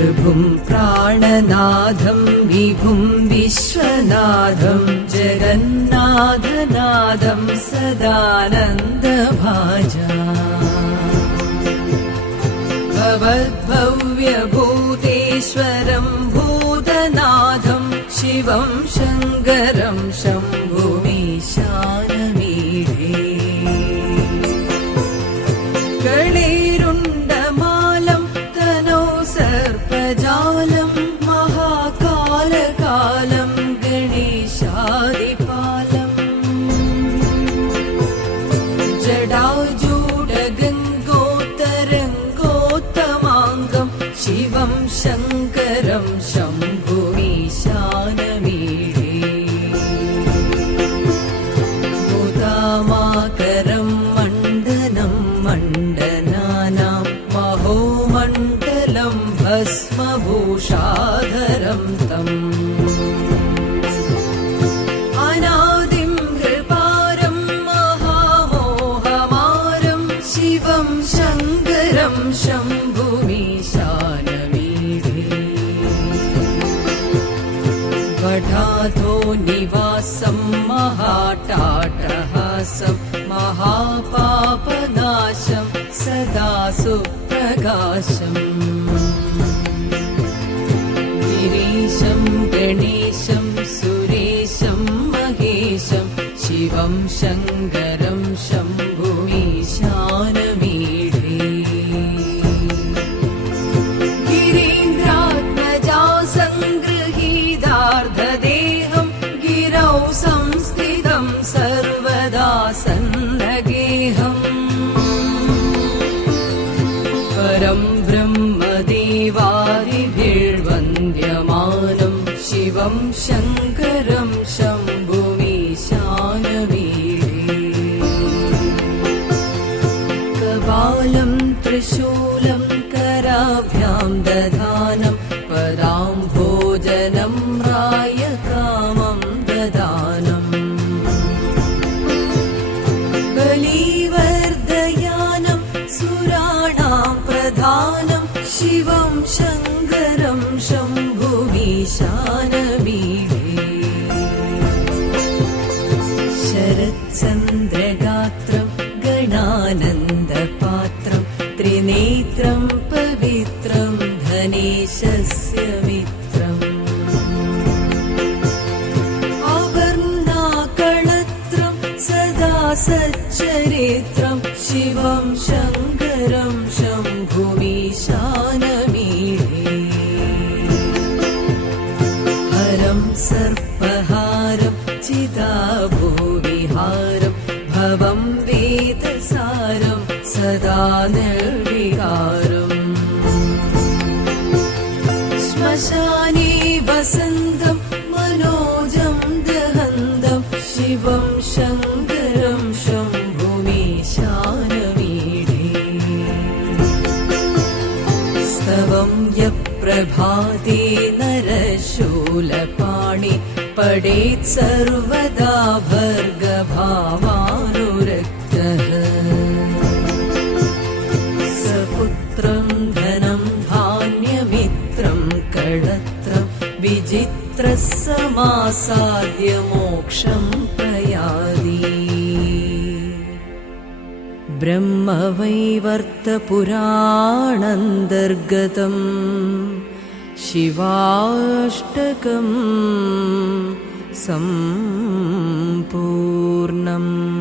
प्रभुं प्राणनाथं विभुं विश्वनाथं जगन्नाथनादं सदानन्दभाजा। भवद्भव्यभूतेश्वरं भूतनाथं शिवं शङ्करं शम्भुमीशानमीढे शङ्करं शम्भुमीशानमीढे मुदामाकरं मण्डनं मण्डनानां महोमण्डलं भस्मभूषाधरं तम् अनादिं कृपारं महामोहमारं शिवं शङ्करं शम्भुमीशानमीढे पठातो निवासं महाटाटहासं महापापनाशं सदा सुप्रकाशम् गिरीशं गणेशं सुरेशं महेशं शिवं शङ्करं सर्वदा सन्नगेहम् परं ब्रह्मदेवादिभिर्वन्द्यमानं शिवं शङ्करं शम्भुमीशानमीढे कपालं त्रिशूलं कराभ्यां दधानं शिवं शङ्करं शम्भुमीशानमीढे शरच्चन्द्रगात्रं गणानन्दपात्रं त्रिनेत्रं पवित्रं धनेशस्य मित्रम् आवर्णाकळत्रं सदा सच्चरित्रं शिवं शङ्करं भवं वेदसारं सदा निर्विकारम्। श्मशाने वसन्तं मनोजं दहन्तं शिवं शङ्करं शम्भुमीशानमीढे स्तवं यप्रभाते नरशूलपाणि पडेत् सर्वदा भर्गभावानुरक्तः समासाद्य मोक्षं प्रयाति। ब्रह्मवैवर्तपुराणन्तर्गतम् शिवाष्टकम् सम्पूर्णम्